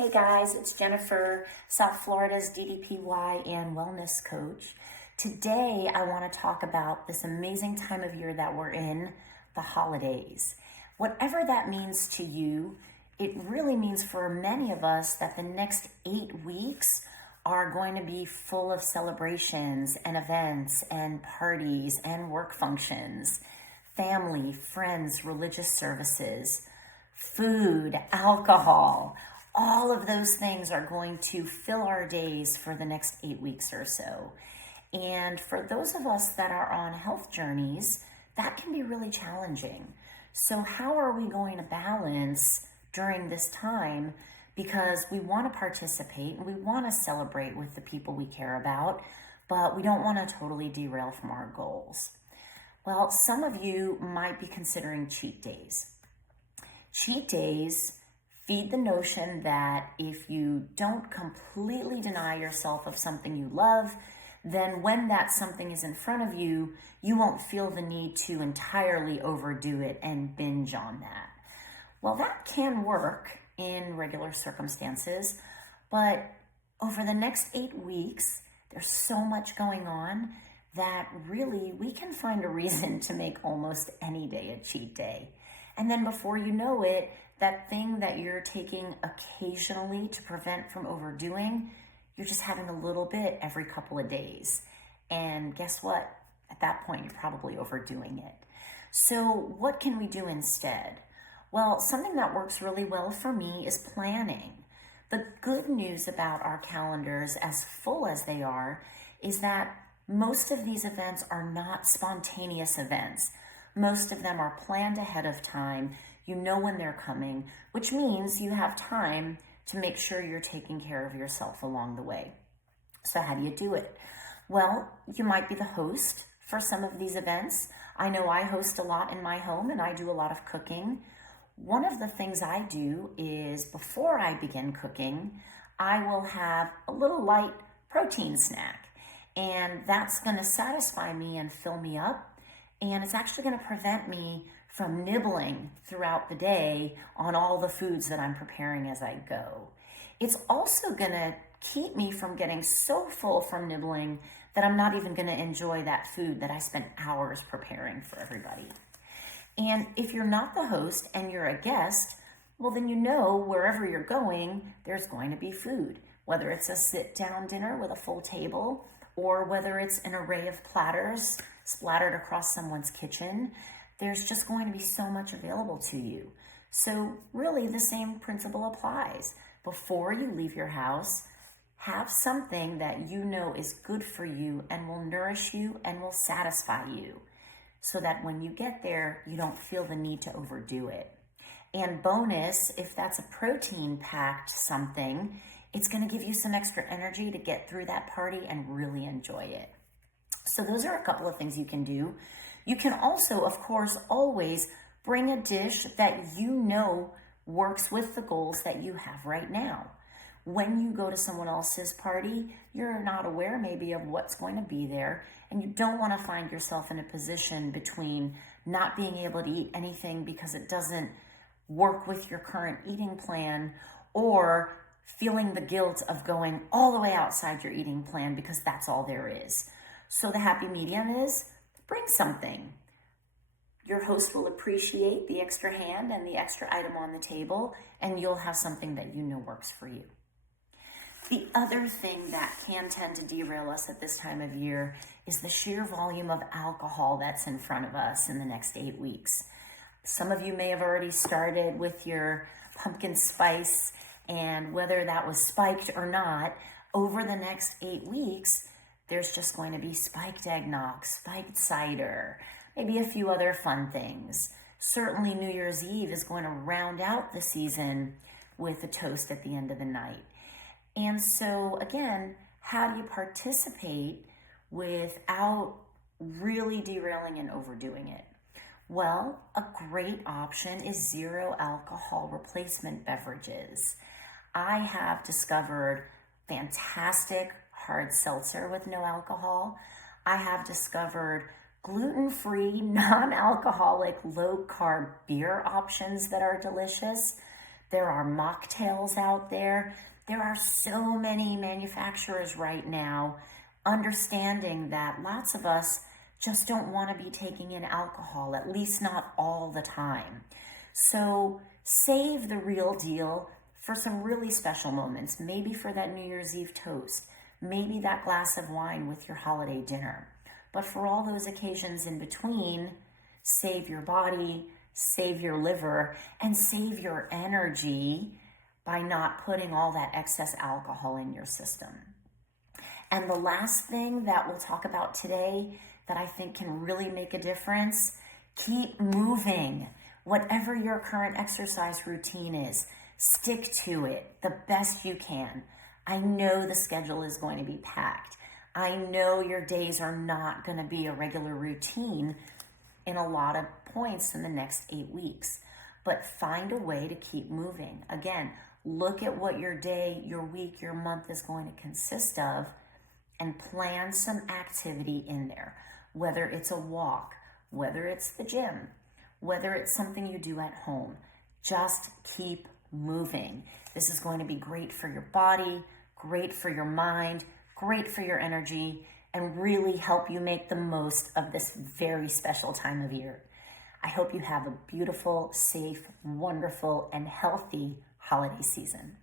Hey guys, it's Jennifer, South Florida's DDPY and wellness coach. Today I want to talk about this amazing time of year that we're in, the holidays. Whatever that means to you, it really means for many of us that the next 8 weeks are going to be full of celebrations and events and parties and work functions, family, friends, religious services, food, alcohol. All of those things are going to fill our days for the next 8 weeks or so. And for those of us that are on health journeys, that can be really challenging. So how are we going to balance during this time? Because we want to participate and we want to celebrate with the people we care about, but we don't want to totally derail from our goals. Well, some of you might be considering cheat days. Cheat days feed the notion that if you don't completely deny yourself of something you love, then when that something is in front of you, you won't feel the need to entirely overdo it and binge on that. Well, that can work in regular circumstances, but over the next 8 weeks, there's so much going on that really we can find a reason to make almost any day a cheat day. And then before you know it, that thing that you're taking occasionally to prevent from overdoing, you're just having a little bit every couple of days. And guess what? At that point, you're probably overdoing it. So what can we do instead? Well, something that works really well for me is planning. The good news about our calendars, as full as they are, is that most of these events are not spontaneous events. Most of them are planned ahead of time. You know when they're coming, which means you have time to make sure you're taking care of yourself along the way. So how do you do it? Well, you might be the host for some of these events. I know I host a lot in my home and I do a lot of cooking. One of the things I do is before I begin cooking, I will have a little light protein snack. And that's going to satisfy me and fill me up. And it's actually going to prevent me from nibbling throughout the day on all the foods that I'm preparing as I go. It's also going to keep me from getting so full from nibbling that I'm not even going to enjoy that food that I spent hours preparing for everybody. And if you're not the host and you're a guest, well, then you know wherever you're going, there's going to be food, whether it's a sit-down dinner with a full table or whether it's an array of platters splattered across someone's kitchen. There's just going to be so much available to you. So really the same principle applies. Before you leave your house, have something that you know is good for you and will nourish you and will satisfy you so that when you get there, you don't feel the need to overdo it. And bonus, if that's a protein-packed something, it's going to give you some extra energy to get through that party and really enjoy it. So those are a couple of things you can do. You can also, of course, always bring a dish that you know works with the goals that you have right now. When you go to someone else's party, you're not aware maybe of what's going to be there, and you don't want to find yourself in a position between not being able to eat anything because it doesn't work with your current eating plan, or feeling the guilt of going all the way outside your eating plan because that's all there is. So the happy medium is bring something. Your host will appreciate the extra hand and the extra item on the table, and you'll have something that you know works for you. The other thing that can tend to derail us at this time of year is the sheer volume of alcohol that's in front of us in the next 8 weeks. Some of you may have already started with your pumpkin spice, and whether that was spiked or not, over the next 8 weeks, there's just going to be spiked eggnog, spiked cider, maybe a few other fun things. Certainly New Year's Eve is going to round out the season with a toast at the end of the night. And so again, how do you participate without really derailing and overdoing it? Well, a great option is zero alcohol replacement beverages. I have discovered fantastic hard seltzer with no alcohol. I have discovered gluten-free, non-alcoholic, low-carb beer options that are delicious. There are mocktails out there. There are so many manufacturers right now understanding that lots of us just don't want to be taking in alcohol, at least not all the time. So save the real deal for some really special moments, maybe for that New Year's Eve toast, maybe that glass of wine with your holiday dinner. But for all those occasions in between, save your body, save your liver, and save your energy by not putting all that excess alcohol in your system. And the last thing that we'll talk about today that I think can really make a difference, keep moving. Whatever your current exercise routine is, stick to it the best you can. I know the schedule is going to be packed. I know your days are not going to be a regular routine in a lot of points in the next 8 weeks, but find a way to keep moving. Again, look at what your day, your week, your month is going to consist of and plan some activity in there, whether it's a walk, whether it's the gym, whether it's something you do at home. Just keep moving. This is going to be great for your body, great for your mind, great for your energy, and really help you make the most of this very special time of year. I hope you have a beautiful, safe, wonderful, and healthy holiday season.